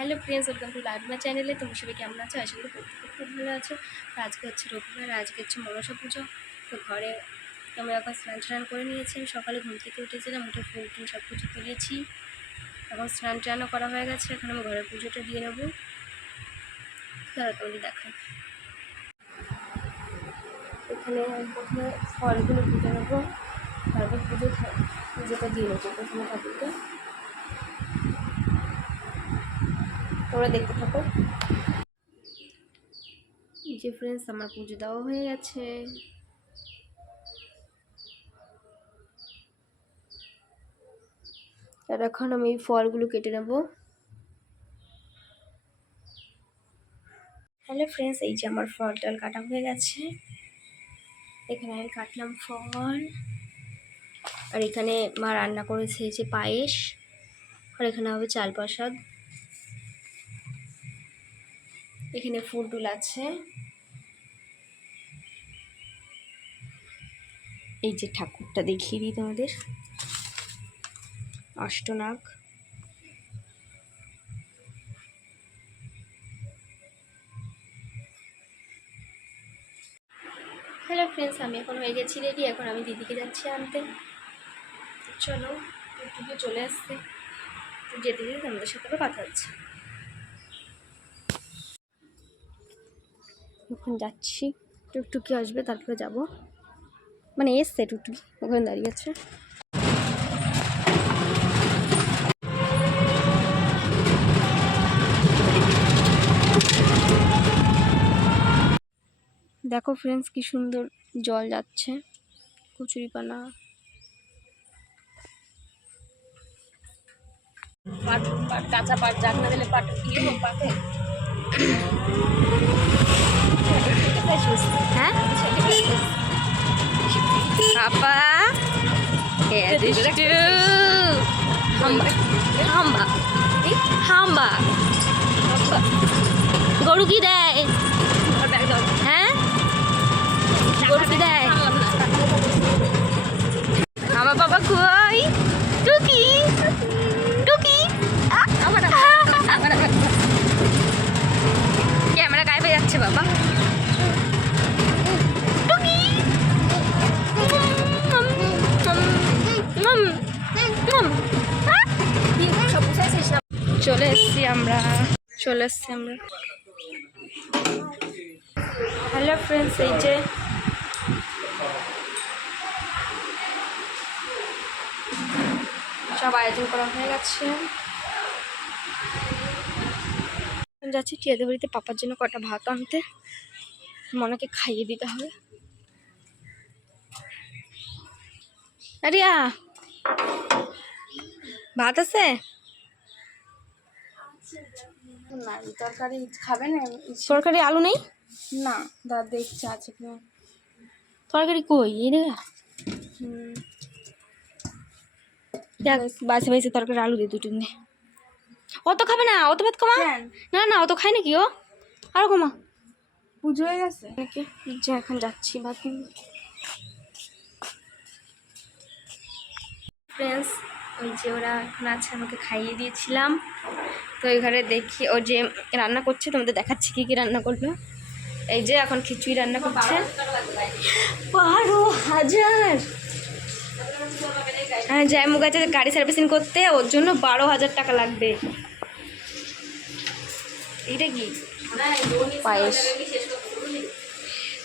Hello friends, welcome to live my চ্যানেলে। তুমি সবাই কেমন আছো? আশা করি প্রত্যেকে খুব ভালো আছো। তো আজকে হচ্ছে রবিবার, আজকে হচ্ছে মনসা পুজো। তো ঘরে আমি এখন স্নান করে নিয়েছি। আমি সকালে ঘুম থেকে উঠেছিলাম, উঠে ফুল টুল সব কিছু তুলেছি। এখন স্নানও করা হয়ে গেছে। এখন আমি ঘরের পুজোটা দিয়ে নেবো। তারা তোমাদের দেখাই। এখানে প্রথমে ফলগুলো পুজো নেবো, তারপর পুজোটা দিয়ে নেবো প্রথমে ঠাকুরকে। তোমরা দেখতে থাকো। এই যে ফ্রেন্ডস, আমার পুজো দেওয়া হয়ে গেছে। আর এখন আমি ফলগুলো কেটে নেব। হ্যালো ফ্রেন্ডস, এই যে আমার ফল টল কাটা হয়ে গেছে। এখানে আমি কাটলাম ফল। আর এখানে মা রান্না করেছে এই যে পায়েস। আর এখানে হবে চাল প্রসাদ। এখানে ফুল টুল আছে। এই যে ঠাকুরটা দেখিয়ে দিই তোমাদের, অষ্টনাগ। হ্যালো ফ্রেন্ডস, আমি এখন হয়ে গেছি রেডি। এখন আমি দিদিকে যাচ্ছি আনতে। চলো, একটু চলে আসছে। তো যেতে যেতে তোমাদের সাথে কথা হচ্ছে। এখন যাচ্ছি, টুকটুকি আসবে তারপরে যাব। মানে এসছে টুকটুকি, ওখানে দাঁড়িয়ে আছে। দেখো ফ্রেন্ডস, কি সুন্দর জল যাচ্ছে, কচুরিপানা। কাঁচা পাট জাগনা দিলে পাট পাকে। হ্যাঁ পাপা হাম্বা হাম্বা গরু কি দেয়? হ্যাঁ, গরু কি দেয়? আমার বাবা কই? টুকি টুকি ক্যামেরা গায়েব হয়ে যাচ্ছে বাবা। টুকি চলে এসছি আমরা। হ্যালো ফ্রেন্ডস, এই যে সব আয়োজন করা হয়ে গেছে। যাচ্ছি টিয়াদের বাড়িতে পাপার জন্য কটা ভাত আনতে, মনাকে খাইয়ে দিতে হবে। আরিয়া, ভাত আছে? না, তরকারি খাবে না। তরকারি আলু নেই? না, দাদা দেখছে আছে কিনা। তরকারি কই? এই রে, দেখ বাসে বাসে তরকারি আলু দিয়ে দুটো নে। অত খাবে না, অত ভাত কমা। না না, অত খাই নাকি ও, আরো কমা। পুজো হয়ে গেছে নাকি? যে এখন যাচ্ছি ভাত। ফ্রেন্ডস, ওই যে ওরা এখন আছে, আমাকে খাইয়ে দিয়েছিলাম। তো ওই ঘরে দেখি ও যে রান্না করছে, তোমাদের দেখাচ্ছি কি কি রান্না করলো। এই যে এখন খিচুড়ি রান্না করছে। 12,000! হ্যাঁ, জয় মুগাছে গাড়ি সার্ভিসিং করতে, ওর জন্য 12,000 টাকা লাগবে। এটা কি পায়েস?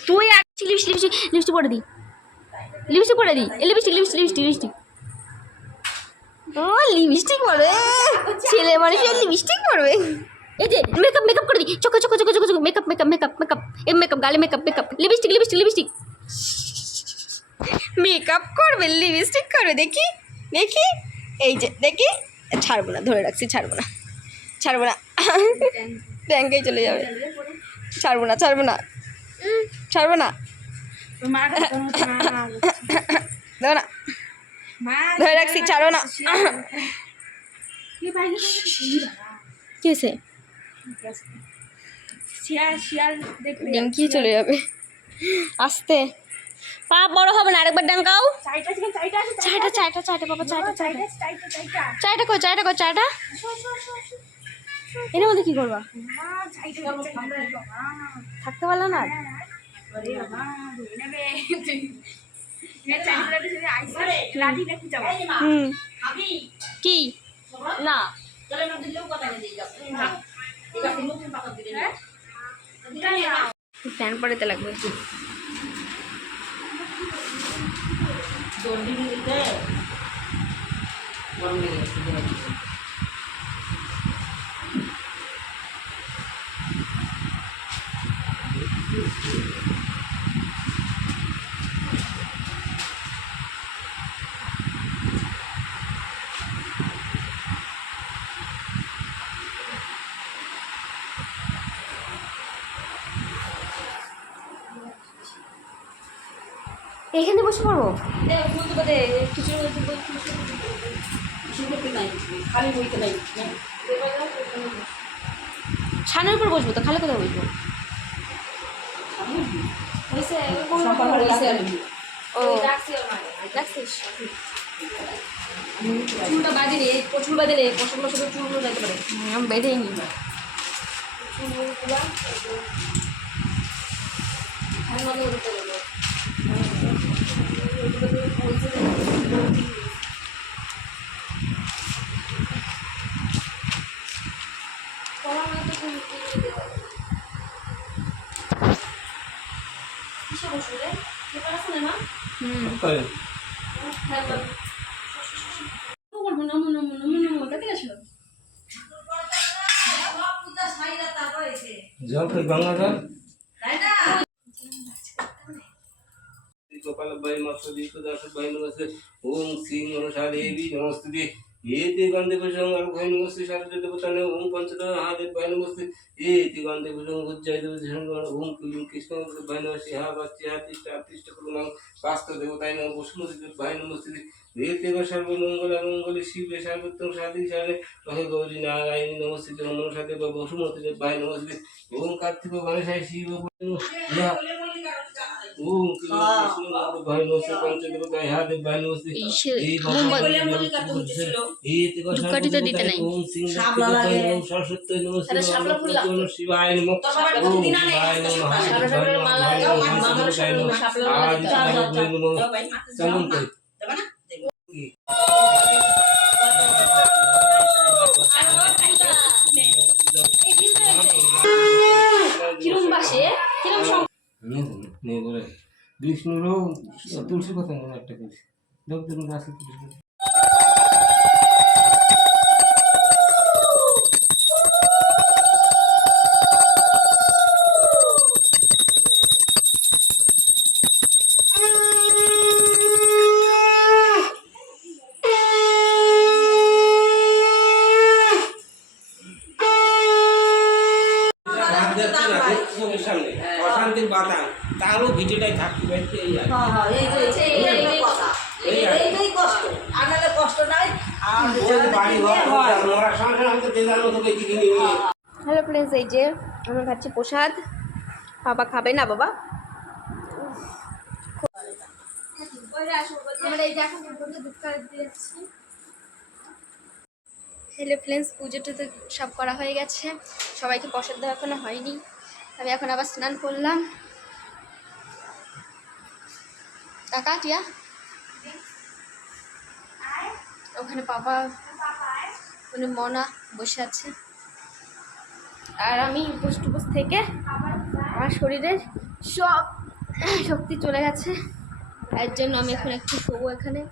তুই লিপস্টিক পরে দি, লিপস্টিক পরে দি, লিপস্টিক ও লিপস্টিক পরবে, ছেলে মানুষের লিপস্টিক পরবে। এই যে মেকআপ করে দি, চোখে মেকআপ গালে মেকআপ লিপস্টিক মেকআপ করবে, লিপস্টিক করবে। দেখি এই যে দেখি, ছাড়বো না, ধরে রাখছি, ছাড়বো না ব্যাংকে চলে যাবে। ছাড়বো না দেবো না, ধরে রাখছি, ছাড়বো না। কি হয়েছে? ডেঙ্কি চলে যাবে, আসতে পা বড় হবে না। আরেকবার ডাঙ্গাও। চাটা বাবা, চাটা কই? এর মধ্যে কি করবা? থাকতে পারলো না? কি না ফ্যান পড়াতে লাগবে। এখানে বসে পড়বো? ছানের উপর বসবো তো, খালি কোথায় বসবো? ও রাখছিস? চুলটা বাঁধে রে, চুল বাঁধে রে, পশম পশম চুলগুলো যাইতে পারে। আমি বেঁধেই নি गोपालबाई मत्स्यदी दासबाई नमस्ते ओम श्री मनसा देवी नमस्ते ये ते गंधे भुजंग अलघय नमस्ते शारदे देवताने ओम पंचदा महादेव भाई नमस्ते ये ते गंधे भुजंग उज्जय देवजंग ओम क्लीं कृष्ण भाई नमस्ते हा बच्चे हा तिष्ठ कुलमां वास्तु देवताय नमः वसुमती देव भाई नमस्ते ये ते सर्व मंगल मंगल शिव सर्वोत्तम साधि सारे महे गौरी नारायणी नमस्ते मनसा देव वसुमती देव भाई नमस्ते ओम कार्तिक गणेशाय शिव ओम कृष्ण भाई नमस्ते पंचदेवताय हा देव भाई नमस्ते ধূপকাঠি তো দিতে নাই। ओम सिंह ओम सरस्वती नमस्ते ओम शिवाय नमः ओम शिवाय नमः কিরম বাসে কিরম বিষ্ণুরও তুলসী কথা মনে একটা করেছি দগ্ধ গাছে তুলসী কথা অশান্তির বাতান তারও ভিডিওটাই থাকতে পারছে এই কষ্ট নাই হ্যালো ফ্রেন্ডস, এই যে আমরা খাচ্ছি প্রসাদ। বাবা খাবে না? বাবা হ্যালো ফ্রেন্ডস, পুজোটা তো সব করা হয়ে গেছে, সবাইকে প্রসাদ দেওয়া এখনো হয়নি। আমি এখন আবার স্নান করলাম। কাকা টিয়া ওখানে, বাবা ওখানে মনা বসে আছে, আর আমি উপোস টুপোস থেকে আমার শরীরের সব শক্তি চলে গেছে, এর জন্য আমি এখন একটু শোবো এখানে।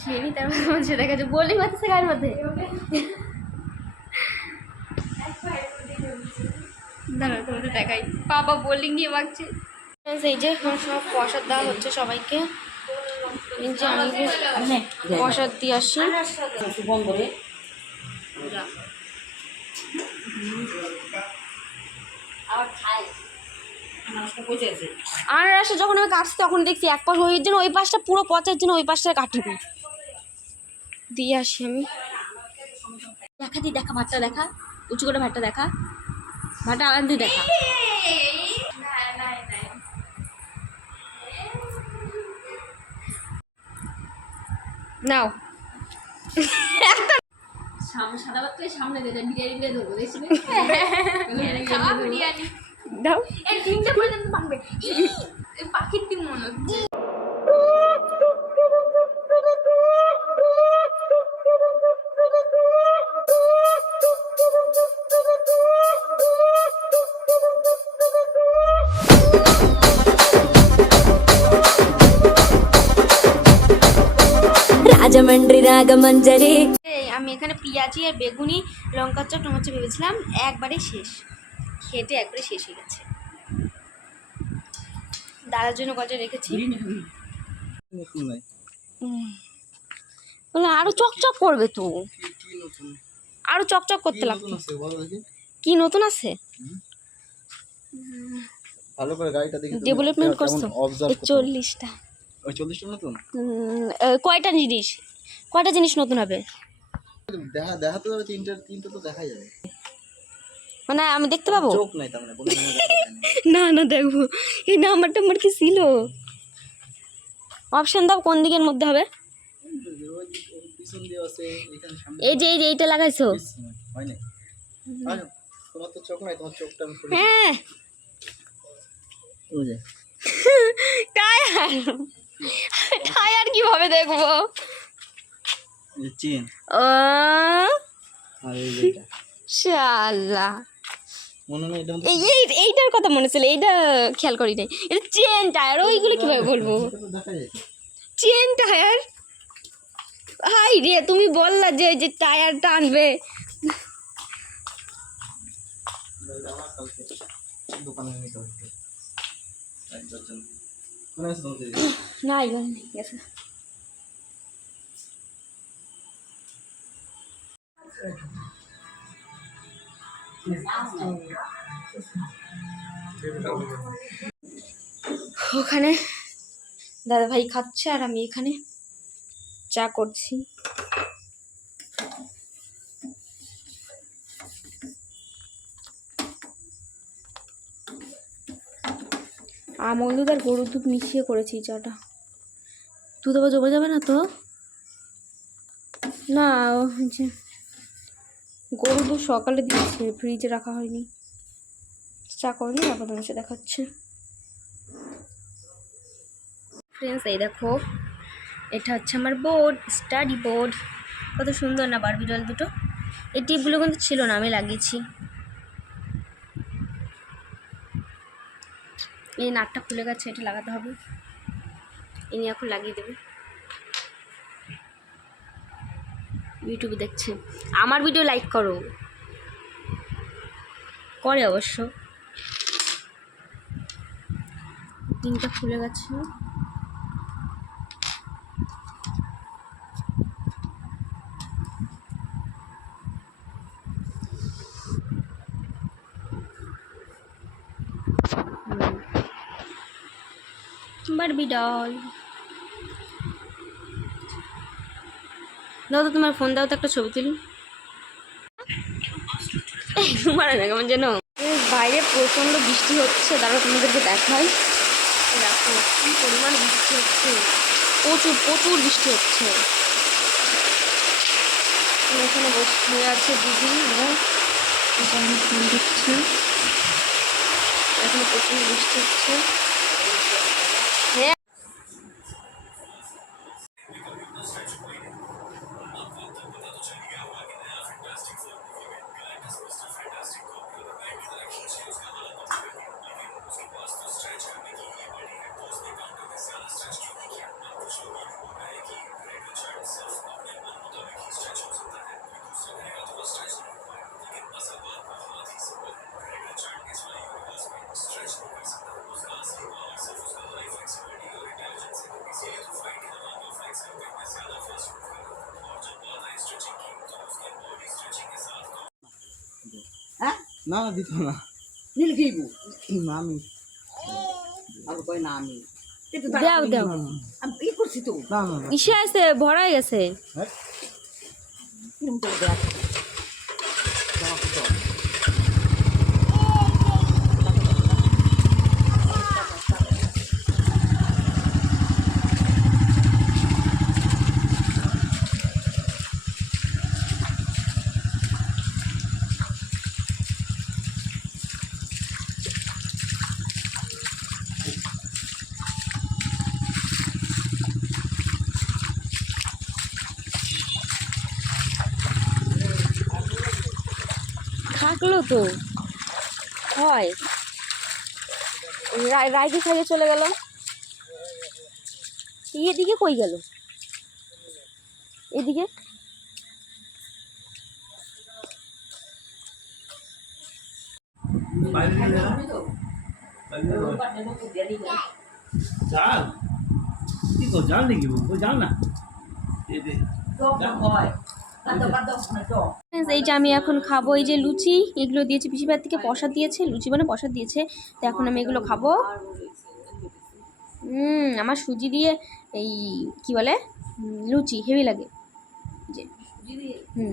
খেয়ে নি, তার মধ্যে দেখা যাচ্ছে বোলিং হচ্ছে গায়ের মধ্যে। দাঁড়া তোমাদের দেখাই, বাবা বোলিং নিয়ে ভাগছে। এই যে এখন সব প্রসাদ দেওয়া হচ্ছে সবাইকে। এই যে আমি প্রসাদ দিয়ে আসি। আনারসে যখন আমি কাটছি তখন দেখছি এক পাশ ওই জন্য ওই পাশটা পুরো পচার জন্য ওই পাশটা কাটিনি, দিয়ে আসি আমি। দেখা দি, দেখা ভাতটা দেখা, উঁচু করে ভাতটা দেখা, ভাতটা আলাদা দিয়ে দেখা। নাও সামনে সাদা বাচ্চাকে সামনে দে বিরিয়ানি দিয়ে ধরবো দেখছিস খাওয়া বিরিয়ানি দাও এই ডিমটা পর্যন্ত ভাঙবে পাখির ডিম মনে হচ্ছে రాజమండ్రి రాగమంజరి আমি এখানে পেঁয়াজি আর বেগুনি লঙ্কার চপ টমেটো ভেবেছিলাম একবারে শেষ খেতে একবারে শেষ হয়ে গেছে দাদার জন্য কটা রেখেছি বলে আরো চকচক করবে তো আরো চকচক করতে লাগবে কি নতুন আছে ভালো করে গাড়িটা দেখে ডেভেলপমেন্ট করছো অবজার্ভ 40টা ওই 40টা নতুন কয়টা জিনিস নতুন হবে দেখা তো যাবে তিনটা তো দেখা যাবে মানে আমি দেখতে পাবো চোখ নাই তার মানে কোনো না দেখবো এই নাম্বারটা আমার কি ছিল অপশন দাও কোন দিকের মধ্যে হবে পিছন দিয়ে আছে এখানে সামনে এই যে এইটা লাগাইছো হয় না আরে তোমার তো চোখ নাই তোমার চোখটা আমি খুলে হ্যাঁ ওই যে টায়ার কিভাবে দেখবো এই চেন ও আর এই যেটা শালা মনে নাই এটা এইটার কথা মনে ছিল এইটা খেয়াল করি নাই এটা চেন টায়ার ওইগুলো কিভাবে বলবো তো দেখা যায় চেন টায়ার হাই রে তুমি বললা যে টায়ার টানবে দোকানে নিতে হবে কোন আছে তোমাদের না এগুলো নেই গেছে ওখানে দাদা ভাই খাচ্ছে আর আমি এখানে চা করছি আমল দুধ আর গরুর দুধ মিশিয়ে করেছি চাটা দুধ আবার জমে যাবে না তো না যে গরুর দুধ সকালে দিয়েছে ফ্রিজে রাখা হয়নি চা করেনি তারপর তোমার সাথে দেখাচ্ছে ফ্রেন্ডস এই দেখো এটা হচ্ছে আমার বোর্ড স্টাডি বোর্ড কত সুন্দর না বারবি ডল দুটো এই টিপগুলো কিন্তু ছিল না আমি লাগিয়েছি এই নাটটা খুলে গেছে এটা লাগাতে হবে ইনি এখন লাগিয়ে দেবে ইউটিউবে দেখছে আমার ভিডিও লাইক করো করে অবশ্য পিনটা খুলে গেছে বারবি ডল দাও তো তোমার ফোন দাও তো একটা ছবি তুলি তোমার না কেমন যেন বাইরে প্রচণ্ড বৃষ্টি হচ্ছে দাঁড়াও তোমাদেরকে দেখাই দেখো কি পরিমাণ বৃষ্টি হচ্ছে প্রচুর বৃষ্টি হচ্ছে এখানে বসে আছে দিদি ওরা ফোন দিচ্ছে এখানে প্রচুর বৃষ্টি হচ্ছে না দিত না নীল খাইবো না আমি আর কই না আমি দাও আমি কি করছি তো না ইসে আছে ভরাই গেছে হ্যাঁ কিরম করে দেখ থাকলো তো হয়। রায়কে খাইয়ে চলে গেল। এদিকে কই গেল? এদিকে জাল কি কর জাল নাকি ওই জাল না এই যে আমি এখন খাবো এই যে লুচি, এগুলো দিয়েছে পিসিবার থেকে প্রসাদ দিয়েছে, লুচি মানে প্রসাদ দিয়েছে। তো এখন আমি এগুলো খাবো। আমার সুজি দিয়ে এই কি বলে লুচি হেভি লাগে। যে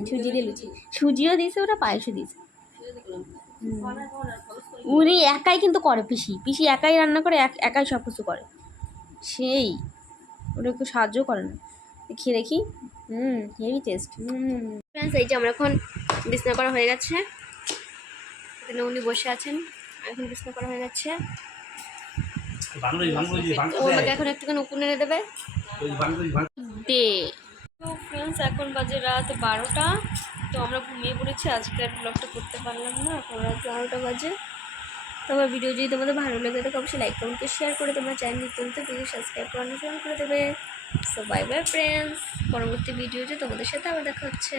সুজি দিয়ে লুচি, সুজিও দিয়েছে, ওটা পায়েসও দিয়েছে। উনি একাই কিন্তু করে, পিসি একাই রান্না করে, একাই সব কিছু করে। সেই ওরা একটু সাহায্য করে না। খেয়ে দেখি। Heavy taste. ফ্রেন্ডস, এই যে আমরা এখন বিছনা করা হয়ে গেছে, এখানে উনি বসে আছেন, এখন বিছনা করা হয়ে গেছে। ও আমাকে এখন একটুখানি উপর নেড়ে দেবে দে। তো ফ্রেন্ডস, এখন বাজে রাত 12টা। তো আমরা ঘুমিয়ে পড়েছি, আজকে আর ব্লগটা করতে পারলাম না, এখন রাত 12টা বাজে। তো আমার ভিডিও যদি তোমাদের ভালো লাগে থাকে অবশ্যই লাইক কমেন্ট শেয়ার করে তোমরা চ্যানেল নিতে প্লিজ সাবস্ক্রাইব করে অনুসরণ করে দেবে। সো বাই বাই ফ্রেন্ডস, পরবর্তী ভিডিওতে তোমাদের সাথে আবার দেখা হচ্ছে।